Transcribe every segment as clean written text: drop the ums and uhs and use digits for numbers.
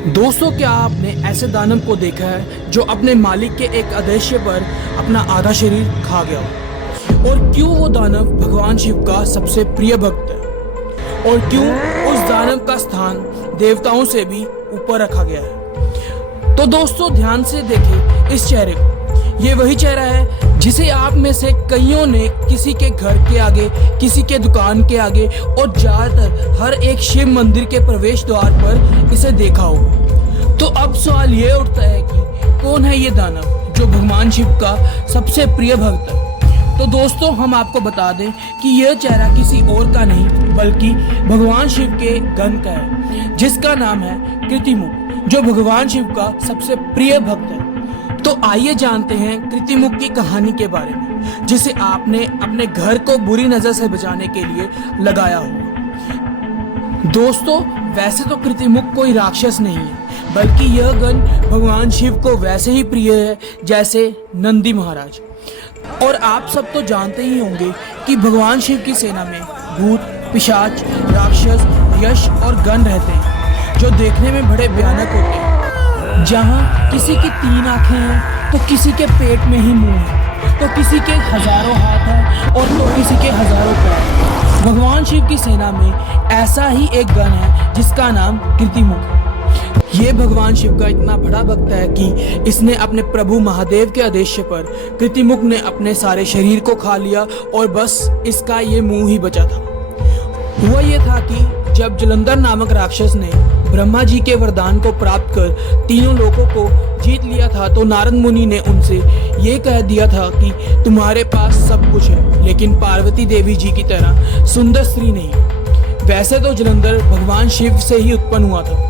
दोस्तों, क्या आपने ऐसे दानव को देखा है जो अपने मालिक के एक आदेश पर अपना आधा शरीर खा गया हो? और क्यों वो दानव भगवान शिव का सबसे प्रिय भक्त है? और क्यों उस दानव का स्थान देवताओं से भी ऊपर रखा गया है? तो दोस्तों, ध्यान से देखें इस चेहरे को। ये वही चेहरा है जिसे आप में से कईयों ने किसी के घर के आगे, किसी के दुकान के आगे और ज्यादातर हर एक शिव मंदिर के प्रवेश द्वार पर इसे देखा होगा। तो अब सवाल ये उठता है कि कौन है ये दानव जो भगवान शिव का सबसे प्रिय भक्त है? तो दोस्तों, हम आपको बता दें कि यह चेहरा किसी और का नहीं बल्कि भगवान शिव के गण का है, जिसका नाम है कृतिमुख, जो भगवान शिव का सबसे प्रिय भक्त है। तो आइए जानते हैं कृतिमुख की कहानी के बारे में, जिसे आपने अपने घर को बुरी नजर से बचाने के लिए लगाया होगा। दोस्तों, वैसे तो कृतिमुख कोई राक्षस नहीं है, बल्कि यह गण भगवान शिव को वैसे ही प्रिय है जैसे नंदी महाराज। और आप सब तो जानते ही होंगे कि भगवान शिव की सेना में भूत, पिशाच, राक्षस, यक्ष और गण रहते हैं, जो देखने में बड़े भयानक होते हैं। जहाँ किसी की 3 आंखें हैं तो किसी के पेट में ही मुंह है, तो किसी के हजारों हाथ हैं और तो किसी के हजारों पैर। भगवान शिव की सेना में ऐसा ही एक गण है जिसका नाम कृतिमुख। ये भगवान शिव का इतना बड़ा भक्त है कि इसने अपने प्रभु महादेव के आदेश पर कृतिमुख ने अपने सारे शरीर को खा लिया और बस इसका ये मुंह ही बचा था। हुआ ये था कि जब जलंधर नामक राक्षस ने ब्रह्मा जी के वरदान को प्राप्त कर तीनों लोकों को जीत लिया था, तो नारद मुनि ने उनसे ये कह दिया था कि तुम्हारे पास सब कुछ है, लेकिन पार्वती देवी जी की तरह सुंदर स्त्री नहीं है। वैसे तो जलंधर भगवान शिव से ही उत्पन्न हुआ था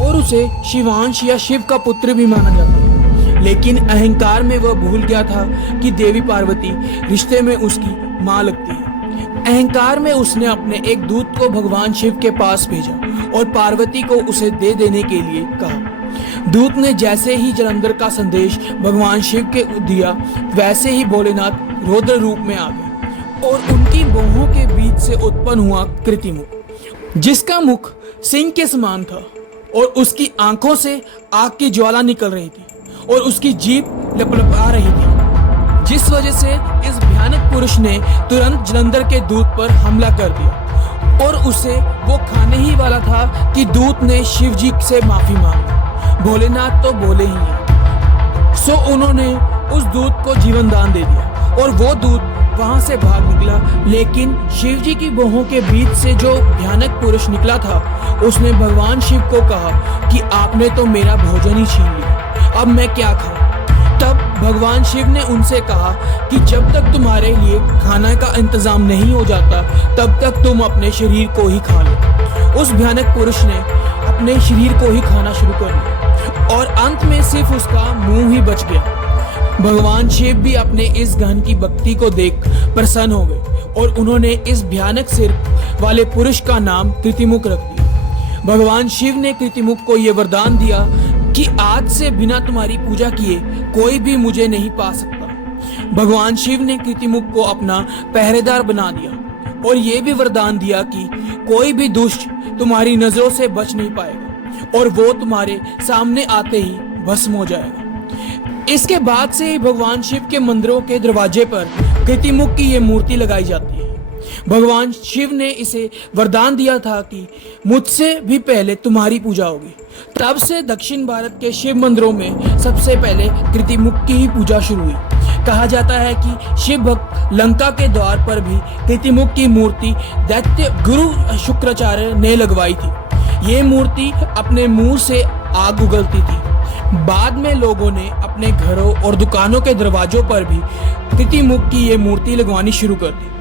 और उसे शिवांश या शिव का पुत्र भी माना जाता है, लेकिन अहंकार में वह भूल गया था कि देवी पार्वती रिश्ते में उसकी माँ लगती है। अहंकार में उसने अपने एक दूत को भगवान शिव के पास भेजा और पार्वती को उसे दे देने के लिए कहा। दूत ने जैसे ही जलंधर का संदेश भगवान शिव के दिया, वैसे ही भोलेनाथ रौद्र रूप में आ गए और उनकी बाहों के बीच से उत्पन्न हुआ कृतिमुख, जिसका मुख सिंह के समान था और उसकी आंखों से आग की ज्वाला निकल रही थी और उसकी जीभ लपलपा रही थी, जिस वजह से इस भयानक पुरुष ने तुरंत जलंधर के दूत पर हमला कर दिया और उसे वो खाने ही वाला था कि दूत ने शिव जी से माफी मांगी। भोलेनाथ तो बोले ही हैं। सो उन्होंने उस दूत को जीवन दान दे दिया और वो दूत वहां से भाग निकला, लेकिन शिव जी की बाहों के बीच से जो भयानक पुरुष निकला था, उसने भगवान शिव को कहा कि आपने तो मेरा भोजन ही छीन लिया, अब मैं क्या खाऊं? तब भगवान शिव ने उनसे कहा कि जब तक तुम्हारे लिए खाना का इंतजाम नहीं हो जाता, तब तक तुम अपने शरीर को ही खा लो। उस भयानक पुरुष ने अपने शरीर को ही खाना शुरू कर दिया और अंत में सिर्फ उसका मुंह ही बच गया। भगवान शिव भी अपने इस गण की भक्ति को देख प्रसन्न हो गए और उन्होंने इस भयानक सिर वाले पुरुष का नाम कृतिमुख रख दिया। भगवान शिव ने कृतिमुख को यह वरदान दिया कि आज से बिना तुम्हारी पूजा किए कोई भी मुझे नहीं पा सकता। भगवान शिव ने कृतिमुख को अपना पहरेदार बना दिया और ये भी वरदान दिया कि कोई भी दुष्ट तुम्हारी नजरों से बच नहीं पाएगा और वो तुम्हारे सामने आते ही भस्म हो जाएगा। इसके बाद से ही भगवान शिव के मंदिरों के दरवाजे पर कृतिमुख की ये मूर्ति लगाई जाती है। भगवान शिव ने इसे वरदान दिया था कि मुझसे भी पहले तुम्हारी पूजा होगी। तब से दक्षिण भारत के शिव मंदिरों में सबसे पहले कृतिमुख की ही पूजा शुरू हुई। कहा जाता है कि शिव भक्त लंका के द्वार पर भी कृतिमुख की मूर्ति दैत्य गुरु शुक्राचार्य ने लगवाई थी। ये मूर्ति अपने मुंह से आग उगलती थी। बाद में लोगों ने अपने घरों और दुकानों के दरवाजों पर भी कृतिमुख की ये मूर्ति लगवानी शुरू कर दी।